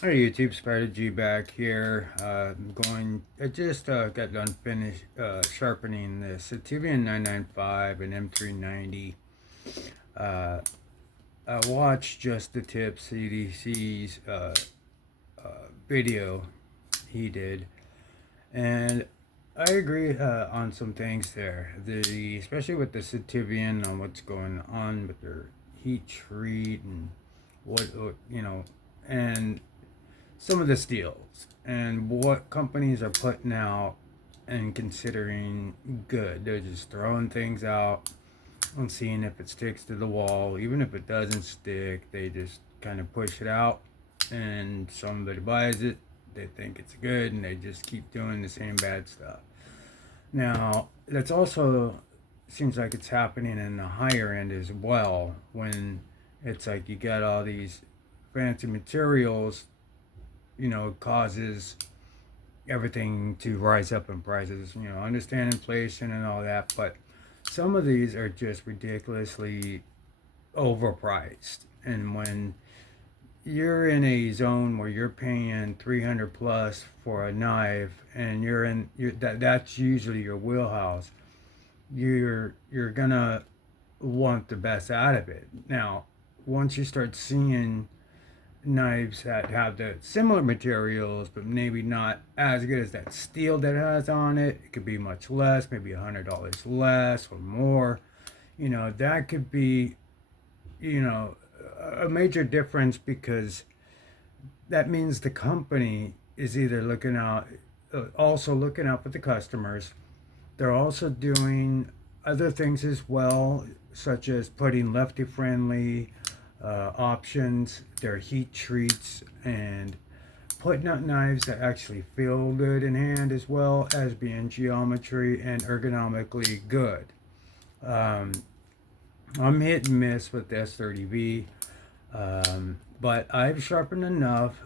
Hey YouTube, Strategy back here. I just got done finished sharpening the Sativian 995 and M390. Uh, I watched Just the Tip CDC's video he did, and I agree on some things there. Especially with the Sativian on what's going on with their heat treat and what and some of the steals and what companies are putting out and considering good. They're just throwing things out and seeing if it sticks to the wall. Even if it doesn't stick, they just kind of push it out and somebody buys it. They think it's good and they just keep doing the same bad stuff. Now, that's also seems like it's happening in the higher end as well when it's like you got all these fancy materials, causes everything to rise up in prices. Understand inflation and all that, but some of these are just ridiculously overpriced. And when you're in a zone where you're paying 300 plus for a knife and that's usually your wheelhouse, you're gonna want the best out of it. Now, once you start seeing knives that have the similar materials but maybe not as good as that steel that it has on it, it could be much less, maybe $100 less or more. That could be you know a major difference, because that means the company is either also looking out for the customers. They're also doing other things as well, such as putting lefty friendly options, their heat treats, and putting out knives that actually feel good in hand, as well as being geometry and ergonomically good. Um, I'm hit and miss with the S30V, but I've sharpened enough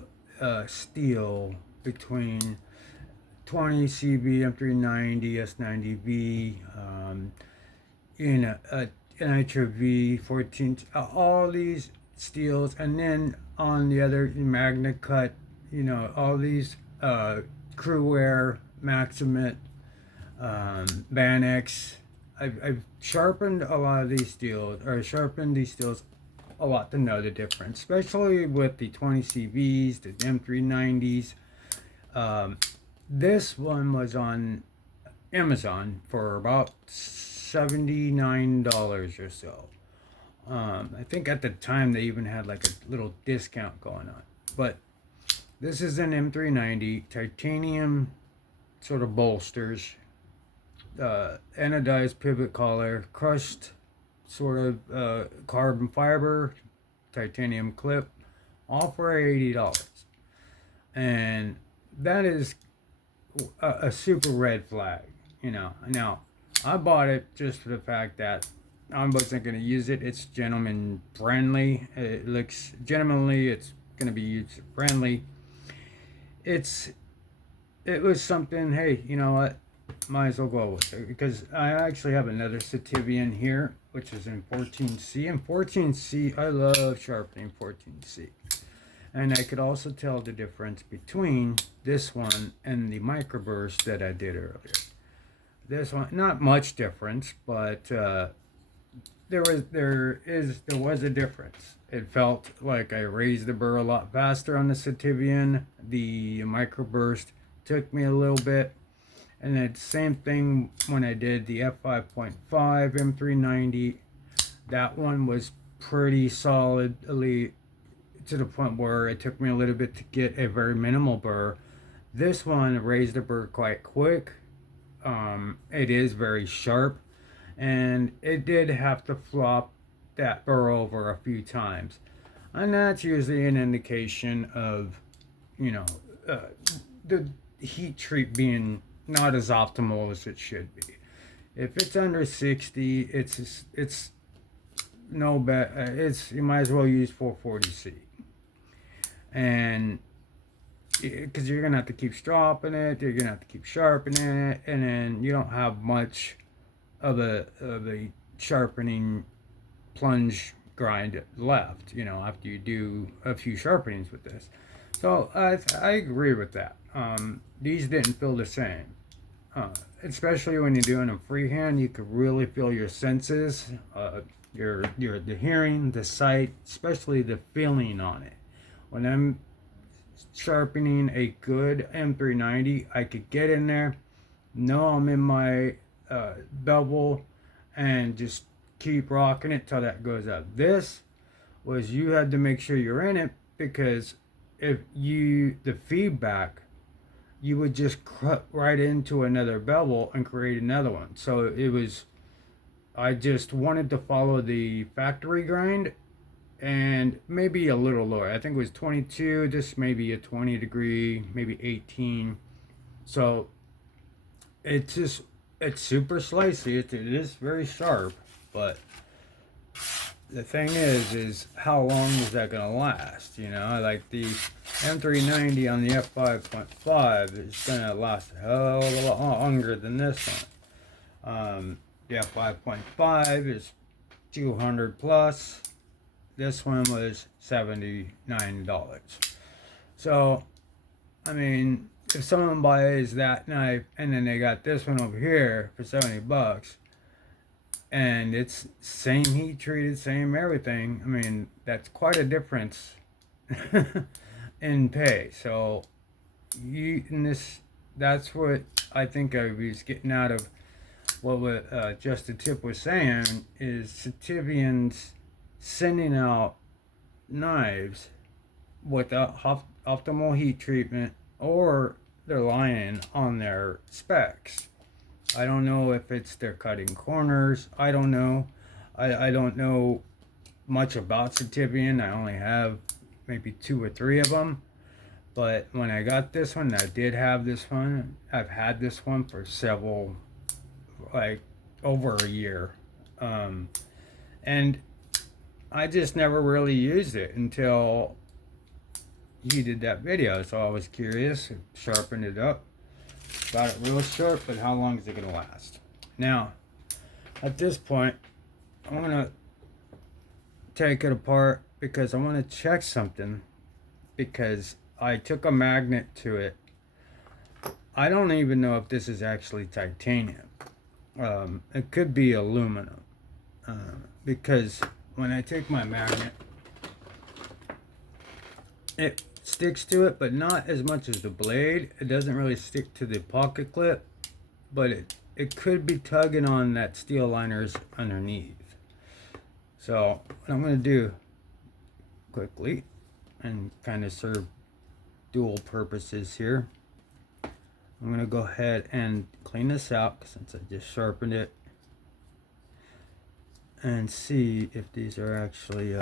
steel between 20 CB, M390, S90V, Nitro V, 14, all these steels, and then on the other Magna Cut, all these Crewwear, Maximate, Banex. I've sharpened a lot of these steels, or sharpened these steels a lot to know the difference, especially with the 20 CVs, the M390s. Um, this one was on Amazon for about $79 or so. I think at the time they even had like a little discount going on. But this is an M390 titanium sort of bolsters, anodized pivot collar, crushed sort of carbon fiber, titanium clip, all for $80. And that is a super red flag. Now, I bought it just for the fact that I wasn't going to use it. It's gentleman friendly. It looks gentlemanly. It's going to be user friendly. It's it was something. Hey, you know what? Might as well go with it, because I actually have another Sativian here, which is in 14C. And 14C, I love sharpening 14C. And I could also tell the difference between this one and the microburst that I did earlier. This one, not much difference, but there was a difference. It felt like I raised the burr a lot faster on the Sativian. The microburst took me a little bit, and it's same thing when I did the F5.5 M390. That one was pretty solidly to the point where it took me a little bit to get a very minimal burr. This one raised the burr quite quick. It is very sharp, and it did have to flop that burr over a few times, and that's usually an indication of, you know, uh, the heat treat being not as optimal as it should be. If it's under 60, it's no bet. It's You might as well use 440C, and because you're gonna have to keep stropping it, you're gonna have to keep sharpening it, and then you don't have much of a sharpening plunge grind left, after you do a few sharpenings with this. So I agree with that. These didn't feel the same. Especially when you're doing them freehand, you could really feel your senses, the hearing, the sight, especially the feeling on it. When I'm sharpening a good M390, I could get in there, know I'm in my bevel, and just keep rocking it till that goes up. This was, you had to make sure you're in it, because if the feedback, you would just cut right into another bevel and create another one. So it was, I just wanted to follow the factory grind and maybe a little lower. I think it was 22, this maybe a 20 degree, maybe 18. So it's super slicey. It is very sharp, but the thing is how long is that gonna last? Like the M390 on the f5.5 is gonna last a hell of a lot longer than this one. The f5.5 is 200 plus. This one was $79. So, I mean, if someone buys that knife and then they got this one over here for $70, and it's same heat treated, same everything, I mean, that's quite a difference in pay. So, that's what I think I was getting out of what Just the Tip was saying, is Sativians sending out knives without optimal heat treatment, or they're lying on their specs. I don't know if it's they're cutting corners. I don't know. I don't know much about Sativian. I only have maybe 2 or 3 of them. But when I got this one, I did have this one. I've had this one for several, like over a year. And I just never really used it until he did that video. So I was curious, sharpened it up, got it real sharp, but how long is it going to last? Now, at this point, I'm going to take it apart because I want to check something, because I took a magnet to it. I don't even know if this is actually titanium. It could be aluminum, because when I take my magnet, it sticks to it, but not as much as the blade. It doesn't really stick to the pocket clip, but it could be tugging on that steel liners underneath. So what I'm going to do quickly, and kind of serve dual purposes here, I'm going to go ahead and clean this out since I just sharpened it, and see if these are actually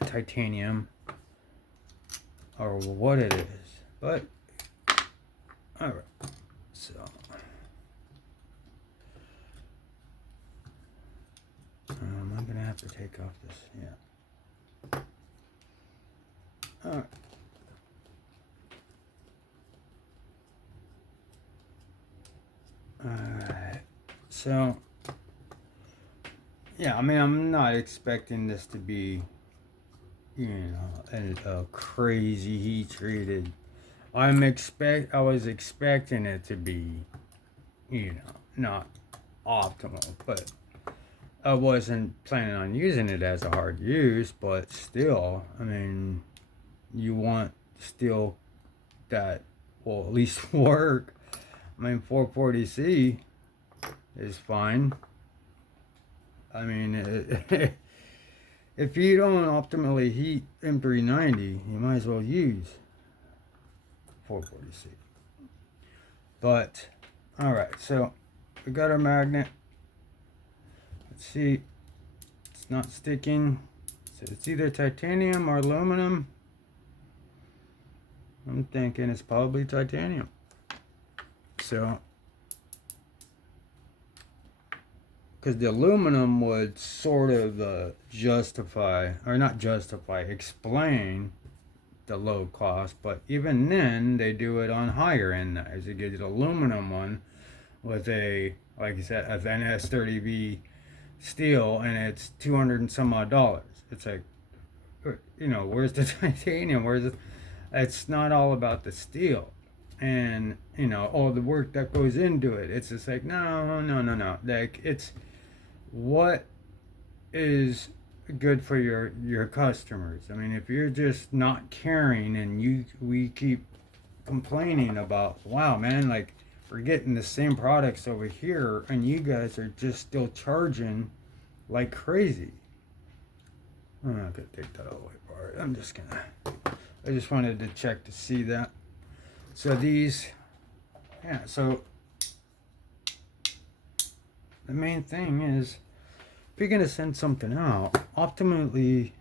titanium or what it is. But all right, so I'm gonna have to take off this. Yeah. All right. Alright, so yeah, I mean, I'm not expecting this to be, a crazy heat treated. I was expecting it to be, not optimal, but I wasn't planning on using it as a hard use. But still, I mean, you want steel that will at least work. I mean, 440C is fine. I mean, if you don't optimally heat M390, you might as well use 440C. But, alright, so we got our magnet. Let's see, it's not sticking. So it's either titanium or aluminum. I'm thinking it's probably titanium. So, because the aluminum would sort of explain the low cost, but even then, they do it on higher end knives. They get an aluminum one with a like you said, an S30V steel, and it's 200 and some odd dollars. It's like, where's the titanium? Where's the? It's not all about the steel, and all the work that goes into it. It's just like, no, no, no, no. Like, it's what is good for your customers. I mean, if you're just not caring, and we keep complaining about, wow, man, like, we're getting the same products over here, and you guys are just still charging like crazy. I'm not gonna take that all the way apart. I just wanted to check to see that. So these, yeah, so the main thing is, if you're gonna send something out, optimally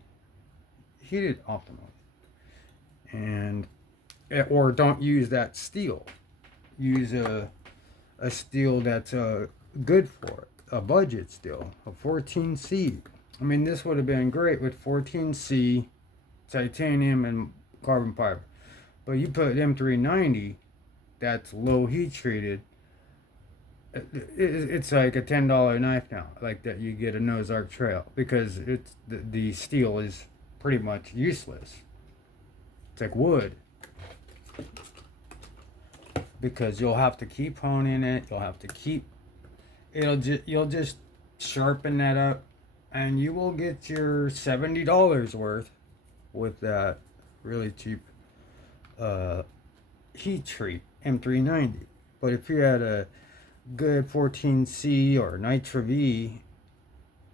heat it optimally, and or don't use that steel. Use a steel that's good for it, a budget steel, a 14C. I mean, this would have been great with 14C, titanium, and carbon fiber. But you put M390, that's low heat treated. It's like a $10 knife now, like that you get a Noah's Ark Trail, because the steel is pretty much useless. It's like wood, because you'll have to keep honing it. You'll have to keep. You'll just sharpen that up, and you will get your $70 worth with that really cheap heat treat M390. But if you had a good 14C or Nitro V,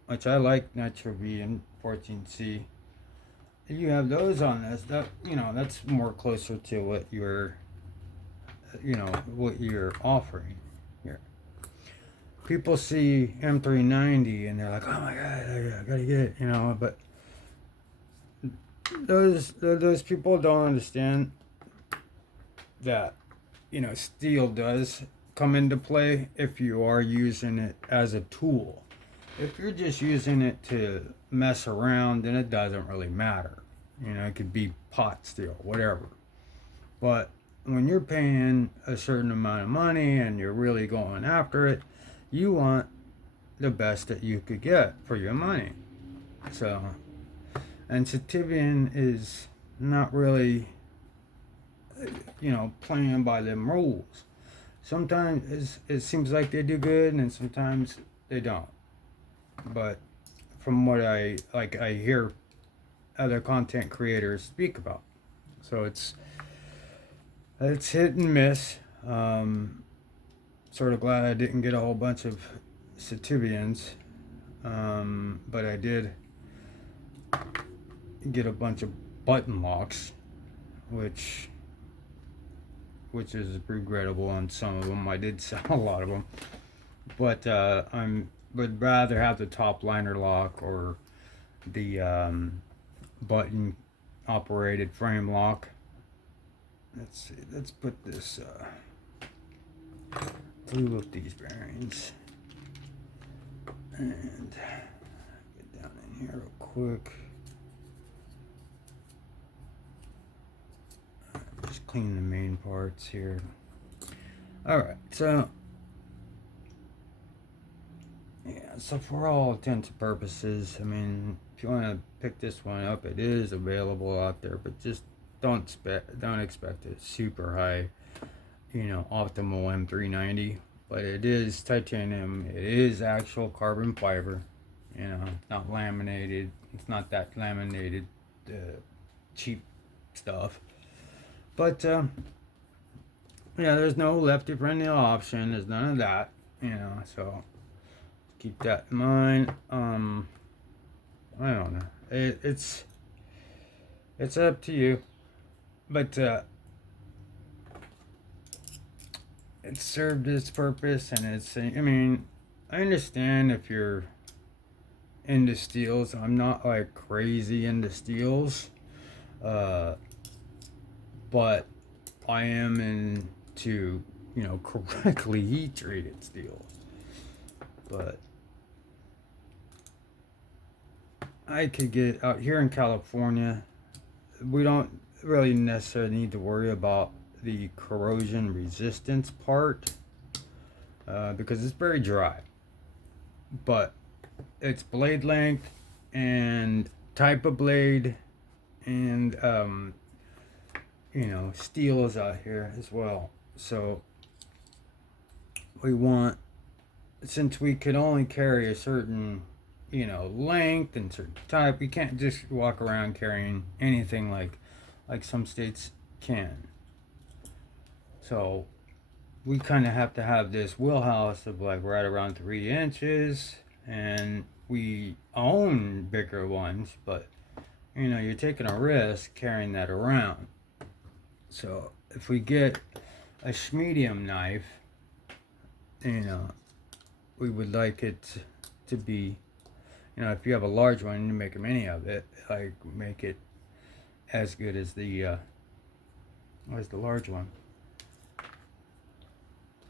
which I like Nitro V and 14C, you have those on this, that's more closer to what you're offering here. People see M390 and they're like, oh my god, I gotta get it, but those people don't understand that steel does come into play if you are using it as a tool. If you're just using it to mess around, then it doesn't really matter. It could be pot steel, whatever. But when you're paying a certain amount of money and you're really going after it, you want the best that you could get for your money. So, and Cetivian is not really, playing by them rules. Sometimes it seems like they do good, and sometimes they don't. But from what I hear other content creators speak about, so it's hit and miss. Sort of glad I didn't get a whole bunch of Cetivians, but I did get a bunch of button locks, which is regrettable on some of them. I did sell a lot of them, but would rather have the top liner lock or the button operated frame lock. Let's see. Let's put this glue up these bearings and get down in here real quick. Just clean the main parts here. Alright, so yeah, so for all intents and purposes, I mean, if you want to pick this one up, it is available out there, but just don't expect a super high, optimal M390. But it is titanium. It is actual carbon fiber. Not laminated. It's not that laminated cheap stuff. But yeah, there's no lefty friendly option. There's none of that. So keep that in mind. I don't know. It's up to you. But it served its purpose, and I understand if you're into steels. I'm not like crazy into steels, but I am into correctly heat treated steel. But I could get out here in California. We don't really necessarily need to worry about the corrosion resistance part. because it's very dry. But it's blade length and type of blade and steels out here as well. So we want, since we could only carry a certain length and certain type, we can't just walk around carrying anything like some states can. So we kind of have to have this wheelhouse of like right around 3 inches, and we own bigger ones, but you're taking a risk carrying that around. So if we get a medium knife, we would like it to be, if you have a large one, you make a mini of it, like make it as good as the large one.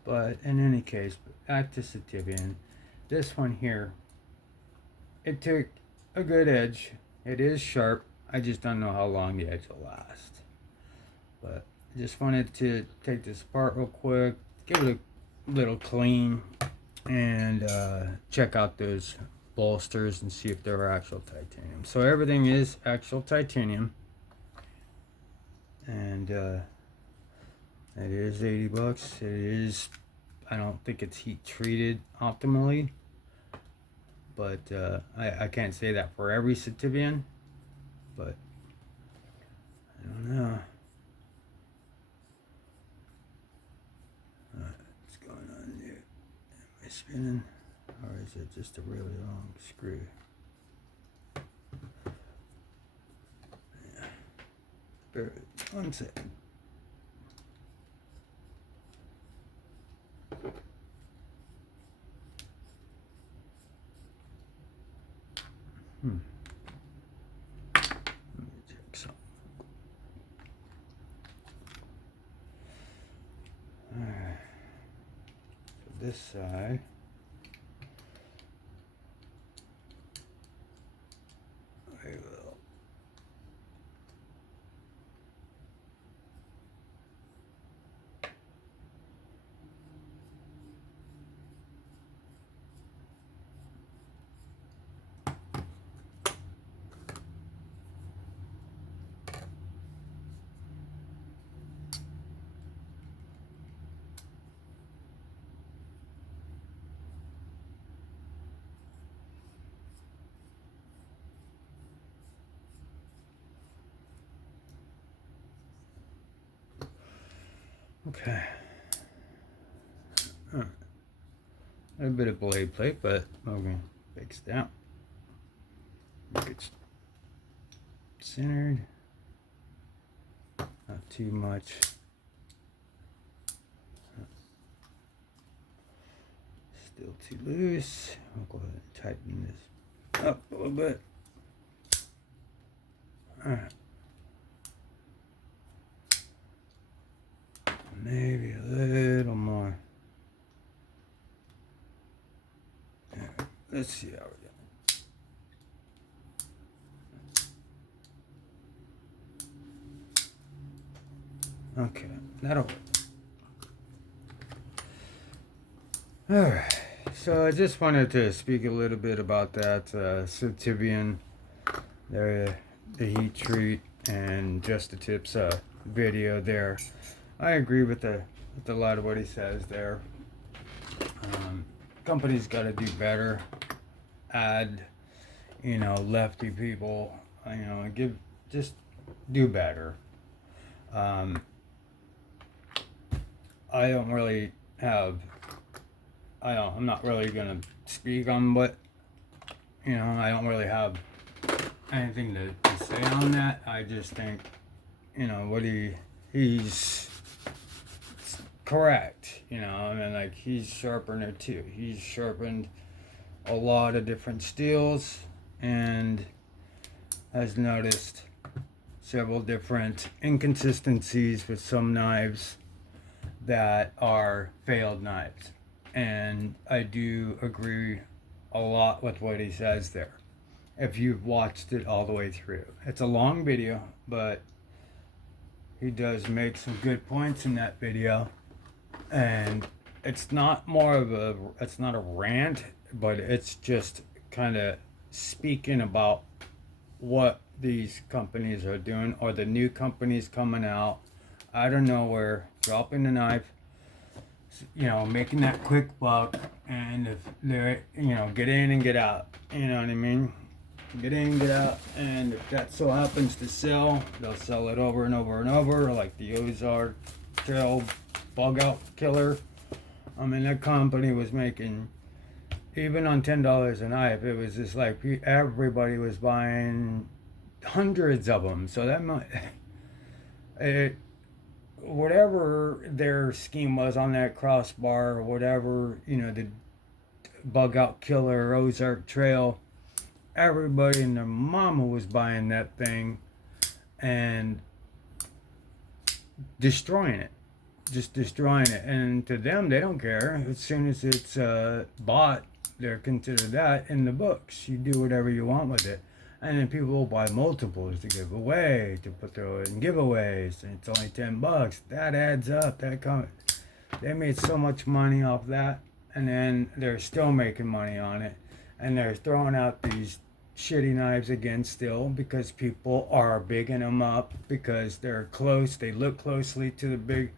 But in any case, back to Sativian. This one here, it took a good edge. It is sharp. I just don't know how long the edge will last. But I just wanted to take this apart real quick, give it a little clean, and check out those bolsters and see if they're actual titanium. So everything is actual titanium, and it is $80. It is, I don't think it's heat treated optimally, but I can't say that for every Sativian, but I don't know. What's going on there? Am I spinning, or is it just a really long screw? Yeah. Bear with 1 second. Let me check something. Alright. So this side. I will. Okay. A little bit of blade plate, but we're going to fix that. Make it centered. Not too much. Still too loose. I'll go ahead and tighten this up a little bit. Alright. Maybe a little more. Yeah, let's see how we're doing. Okay, that'll work. Alright, so I just wanted to speak a little bit about that Sativian, the heat treat, and Just the Tips video there. I agree with a lot of what he says there. Companies got to do better. Add, lefty people. Just do better. I don't really have. I'm not really gonna speak on what. I don't really have anything to say on that. I just think, what he's correct, like he's sharpened it too. He's sharpened a lot of different steels and has noticed several different inconsistencies with some knives that are failed knives. And I do agree a lot with what he says there, if you've watched it all the way through. It's a long video, but he does make some good points in that video. And it's not more of a, it's not a rant, but it's just kind of speaking about what these companies are doing, or the new companies coming out out of nowhere, dropping the knife, making that quick buck. And if they're, get in and get out, you know what I mean? Get in, get out, and if that so happens to sell, they'll sell it over and over and over, like the Ozark Trail Bug Out Killer. I mean, that company was making, even on $10 a knife, it was just like everybody was buying hundreds of them. So that might, it, whatever their scheme was on that crossbar, or whatever, the Bug Out Killer Ozark Trail, everybody and their mama was buying that thing and destroying it, just destroying it. And to them, they don't care. As soon as it's bought, they're considered that in the books. You do whatever you want with it. And then people will buy multiples to give away, to put throw it in giveaways, and it's only $10. That adds up. They made so much money off that, and then they're still making money on it. And they're throwing out these shitty knives again still, because people are bigging them up, because they're close. They look closely to the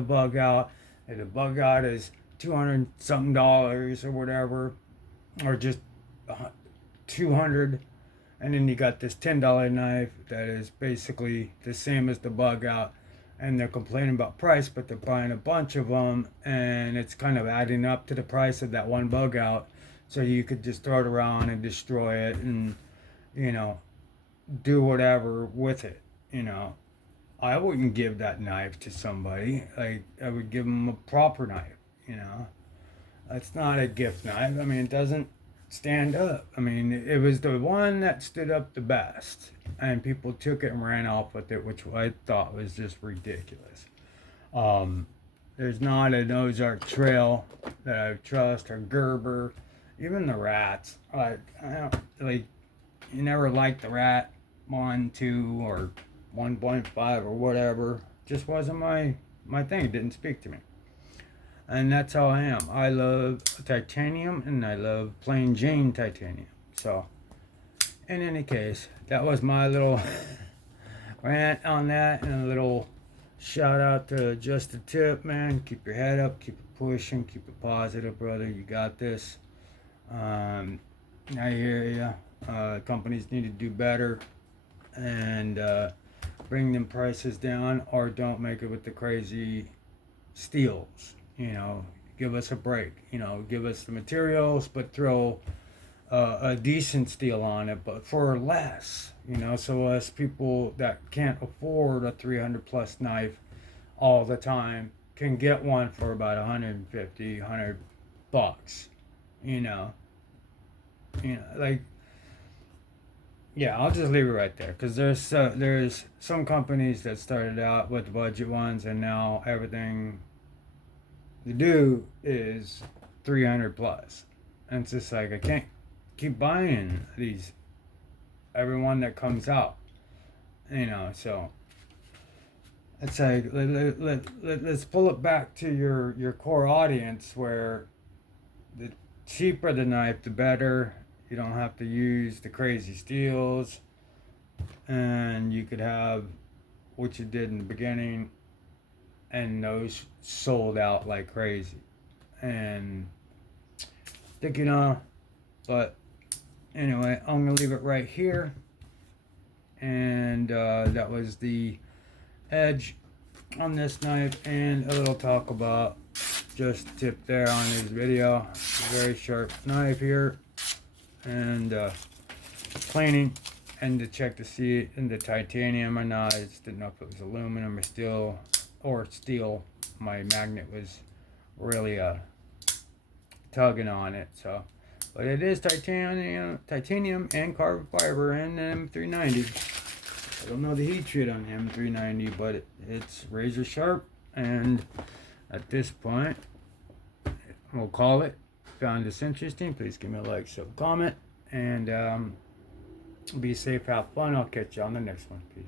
Bug Out. And the Bug Out is $200 something or whatever, or just 200. And then you got this $10 knife that is basically the same as the Bug Out, and they're complaining about price, but they're buying a bunch of them, and it's kind of adding up to the price of that one Bug Out. So you could just throw it around and destroy it, and do whatever with it. I wouldn't give that knife to somebody. Like, I would give them a proper knife. It's not a gift knife. I mean, it doesn't stand up. I mean, it was the one that stood up the best, and people took it and ran off with it, which I thought was just ridiculous. There's not an Ozark Trail that I trust, or Gerber, even the rats. I don't like. You never liked the rat 1, 2, or 1.5 or whatever. Just wasn't my thing. It didn't speak to me. And that's how I am. I love titanium, and I love plain Jane titanium. So, in any case, that was my little rant on that, and a little shout out to Just the Tip, man. Keep your head up, keep it pushing, keep it positive, brother. You got this. I hear you. Companies need to do better, and bring them prices down, or don't make it with the crazy steals. Give us a break. Give us the materials, but throw a decent steal on it, but for less. So us people that can't afford a 300 plus knife all the time can get one for about 150, $100. Like, yeah, I'll just leave it right there, because there's some companies that started out with budget ones, and now everything they do is 300 plus. And it's just like, I can't keep buying everyone that comes out, so it's like, let's pull it back to your core audience, where the cheaper the knife, the better. You don't have to use the crazy steals, and you could have what you did in the beginning, and those sold out like crazy. And but anyway, I'm gonna leave it right here. And that was the edge on this knife, and a little talk about Just Tip there on his video. Very sharp knife here, and cleaning, and to check to see it in the titanium or not. I just didn't know if it was aluminum or steel. My magnet was really tugging on it. So, but it is titanium and carbon fiber, and M390. I don't know the heat treat on M390, but it's razor sharp. And at this point, we'll call it. Found this interesting, please give me a like, sub, comment, and be safe, have fun. I'll catch you on the next one. Peace.